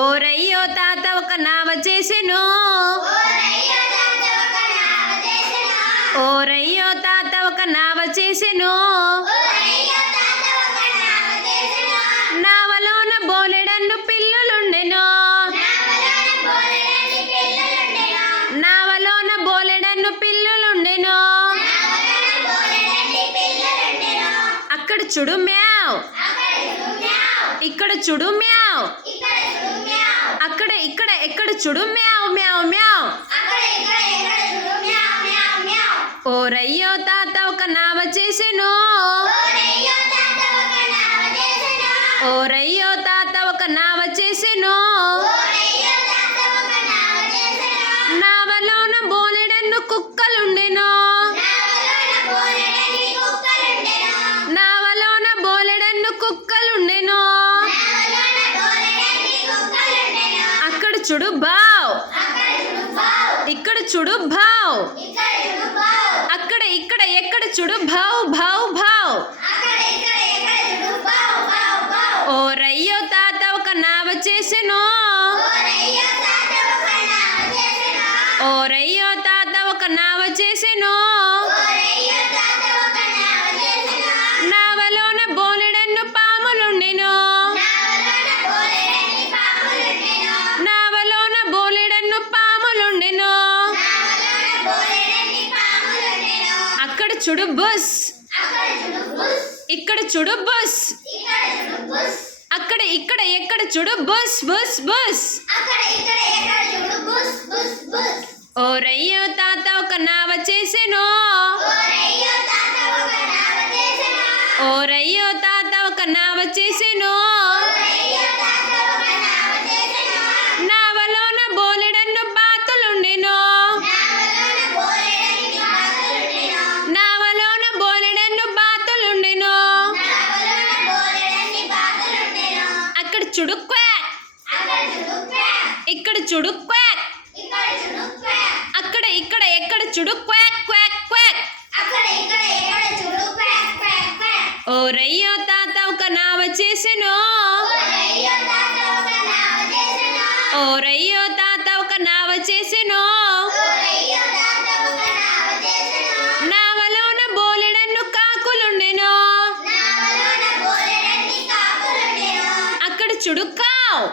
ఓరయ్యో తాత ఒక నావ చేసెను. ఓరయ్యో తాత ఒక నావ చేసెను. నావలోన బోలెడన్ను పిల్లులుండెను. నావలోన బోలెడన్ను పిల్లులుండెను. అక్కడ చూడు మ్యావ్. ఇక్కడ చూడు మ్యావ్. అక్కడ ఇక్కడ ఎక్కడ చూడు? మ్యావ్ మ్యావ్ మ్యావ్. ఓరయ్యో తాత ఒక నావ చేసెను. ఓరయ్యో తాత ఒక నావ చేసెను. చూడు బావ్. ఇక్కడ చూడు భావ్ అక్కడ ఇక్కడ ఎక్కడ చూడు భావ్ భావ్ భావ్ ఓ రయ్యో తాత ఒక నావ చేసెను. ఓ రయ్యో తాత ఒక నావ చేసెను. చూడు బస్. ఇక్కడ చూడు బస్. అక్కడ ఇక్కడ ఎక్కడ చూడు బస్ బస్ బస్. ఓ రయ్యో తాత ఒక నావ చేసెను. ఓ రయ్యో తాత ఒక నావ చేసెను. చూడు క్వాక్ ఇక్కడ చూడు క్వాక్ అక్కడ ఇక్కడ ఎక్కడ చూడు క్వాక్ క్వాక్ క్వాక్. ఓ రయ్యో తాత ఒక నావ చేసెను. ఓ రయ్యో తాత ఒక నావ చేసెను. చూడు కావ్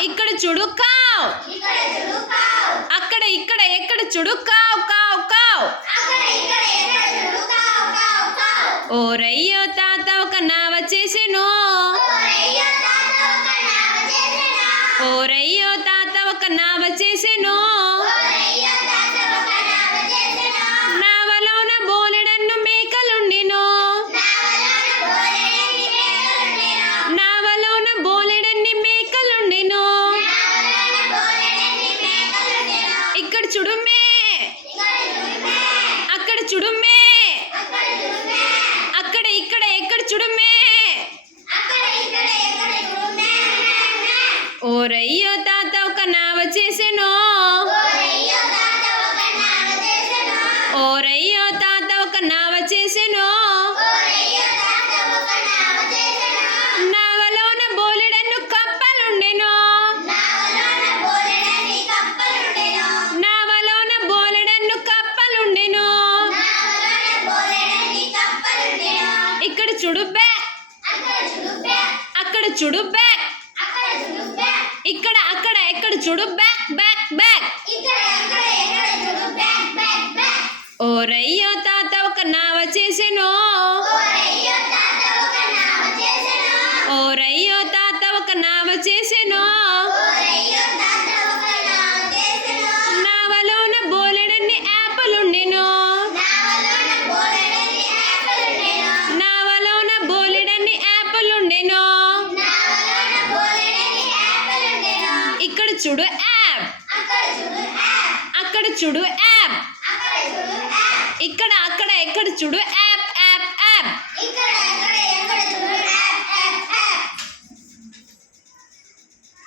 ఇక్కడ చూడు కావ్ అక్కడ ఇక్కడ ఎక్కడ చూడు కావ్ కావ్. కావ్ ఓ రయ్యో తాత ఒక నావ చేసెను? ఓ రయ్యో తాత ఒక నావ చూడు బ్యాక్ అక్కడ చూడు బ్యాక్ ఇక్కడ అక్కడ ఎక్కడ చూడు బ్యాక్ బ్యాక్ బ్యాక్ ఉండెను ఇక్కడ చూడు యాప్. అక్కడ చూడు యాప్. ఇక్కడ అక్కడ ఎక్కడ చూడు యాప్ యాప్ యాప్.